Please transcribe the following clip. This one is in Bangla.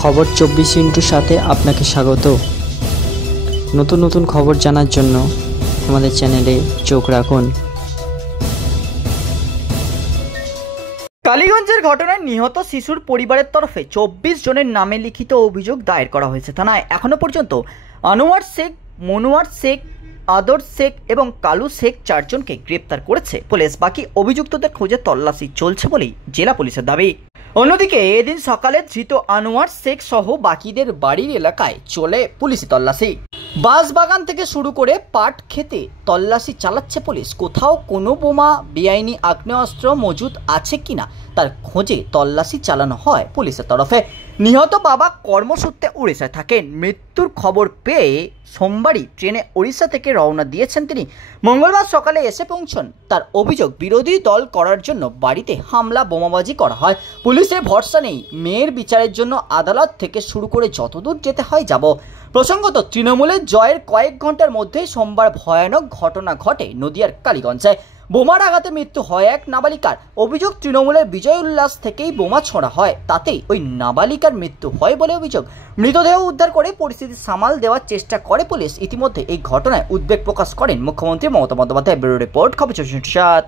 খবর 24 সাথে আপনাকে স্বাগত। নতুন নতুন খবর জানার জন্য আমাদের চ্যানেলে চোখ রাখুন। কালীগঞ্জের ঘটনায় নিহত শিশুর পরিবারের তরফে 24 জনের নামে লিখিত অভিযোগ দায়ের করা হয়েছে থানায়। এখনো পর্যন্ত আনোয়ার শেখ, মনোয়ার শেখ, আদর শেখ এবং কালু শেখ 4 জনকে গ্রেপ্তার করেছে পুলিশ। বাকি অভিযুক্তদের খোঁজে তল্লাশি চলছে বলেই জেলা পুলিশের দাবি। অন্যদিকে এদিন সকালে ধৃত আনোয়ার শেখ সহ বাকিদের বাড়ির এলাকায় চলে পুলিশি তল্লাশি। বাঁশবাগান থেকে শুরু করে পাট খেতে তল্লাশি চালাচ্ছে পুলিশ। কোথাও কোনো বোমা, বেআইনি আগ্নেয়াস্ত্র মজুদ আছে কিনা তার খোঁজে তল্লাশি চালানো হয় পুলিশের তরফে। নিহত বাবা কর্মসূত্রে উড়িষ্যায় থাকেন। মৃত্যুর খবর পেয়ে সোমবারই ট্রেনে উড়িষ্যা থেকে রওনা দিয়েছেন তিনি। মঙ্গলবার সকালে এসে পৌঁছন। তার অভিযোগ, বিরোধী দল করার জন্য বাড়িতে হামলা, বোমাবাজি করা হয়। পুলিশের ভরসা নেই। মেয়ের বিচারের জন্য আদালত থেকে শুরু করে যতদূর যেতে হয় যাব। প্রসঙ্গত, তৃণমূলের জয়ের কয়েক ঘন্টার মধ্যেই সোমবার ভয়ানক ঘটনা ঘটে নদিয়ার কালীগঞ্জে। বোমার আঘাতে মৃত্যু হয় এক নাবালিকার। অভিযোগ, তৃণমূলের বিজয় উল্লাস থেকেই বোমা ছোড়া হয়, তাতেই ওই নাবালিকার মৃত্যু হয় বলে অভিযোগ। মৃতদেহ উদ্ধার করে পরিস্থিতি সামাল দেওয়ার চেষ্টা করে পুলিশ। ইতিমধ্যে এই ঘটনায় উদ্বেগ প্রকাশ করেন মুখ্যমন্ত্রী মমতা বন্দ্যোপাধ্যায়। ব্যুরো রিপোর্ট, খবর 24/7।